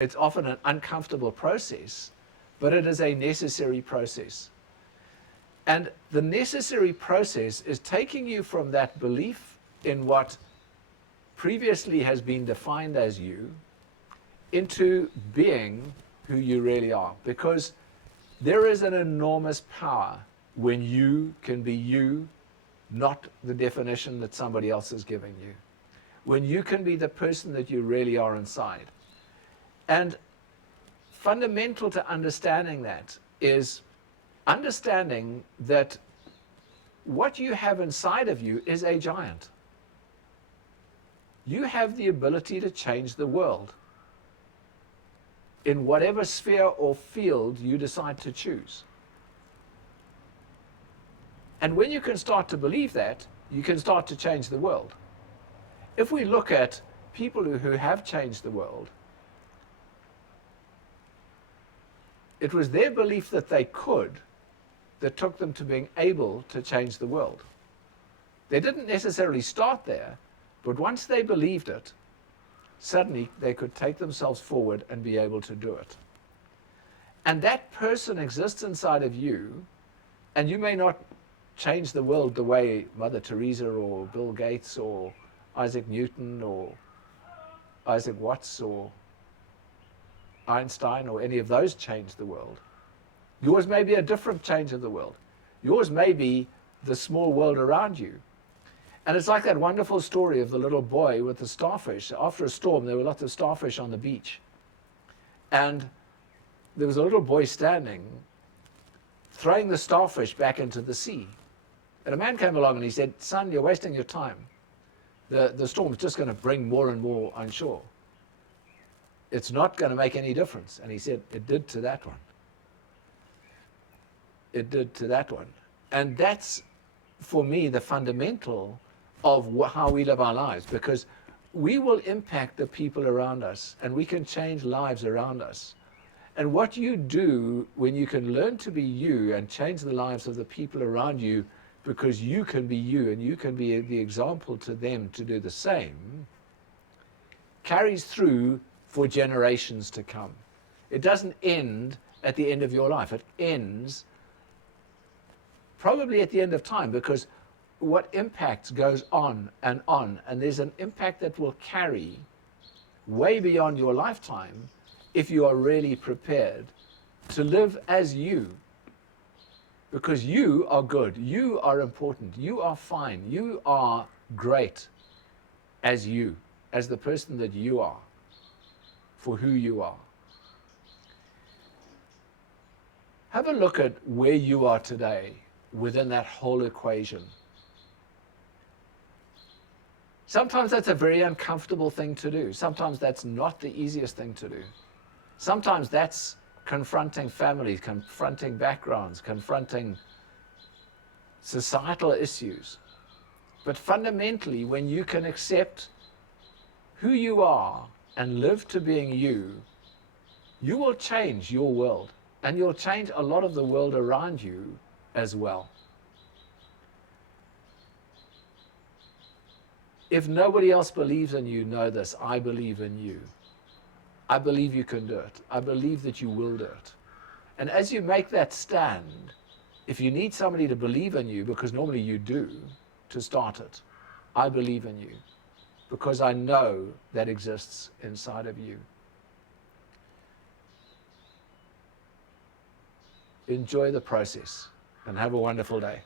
It's often an uncomfortable process, but it is a necessary process. And the necessary process is taking you from that belief in what previously has been defined as you into being who you really are. Because there is an enormous power when you can be you, not the definition that somebody else is giving you. When you can be the person that you really are inside. And fundamental to understanding that is understanding that what you have inside of you is a giant. You have the ability to change the world in whatever sphere or field you decide to choose. And when you can start to believe that, you can start to change the world. If we look at people who have changed the world, it was their belief that they could that took them to being able to change the world. They didn't necessarily start there, but once they believed it, suddenly they could take themselves forward and be able to do it. And that person exists inside of you, and you may not change the world the way Mother Teresa or Bill Gates or Isaac Newton or Isaac Watts or Einstein or any of those changed the world. Yours may be a different change of the world. Yours may be the small world around you. And it's like that wonderful story of the little boy with the starfish. After a storm, there were lots of starfish on the beach. And there was a little boy standing, throwing the starfish back into the sea. And a man came along and he said, "Son, you're wasting your time. The storm's just going to bring more and more on shore. It's not going to make any difference." And he said, "It did to that one. It did to that one." And that's, for me, the fundamental of how we live our lives, because we will impact the people around us and we can change lives around us. And what you do when you can learn to be you and change the lives of the people around you, because you can be you and you can be the example to them to do the same, carries through for generations to come. It doesn't end at the end of your life. It ends probably at the end of time, because what impacts goes on, and there's an impact that will carry way beyond your lifetime if you are really prepared to live as you. Because you are good, you are important, you are fine, you are great as you, as the person that you are, for who you are. Have a look at where you are today within that whole equation. Sometimes that's a very uncomfortable thing to do. Sometimes that's not the easiest thing to do. Sometimes that's confronting families, confronting backgrounds, confronting societal issues. But fundamentally, when you can accept who you are and live to being you, you will change your world, and you'll change a lot of the world around you as well. If nobody else believes in you, know this: I believe in you. I believe you can do it. I believe that you will do it. And as you make that stand, if you need somebody to believe in you, because normally you do, to start it, I believe in you, because I know that exists inside of you. Enjoy the process and have a wonderful day.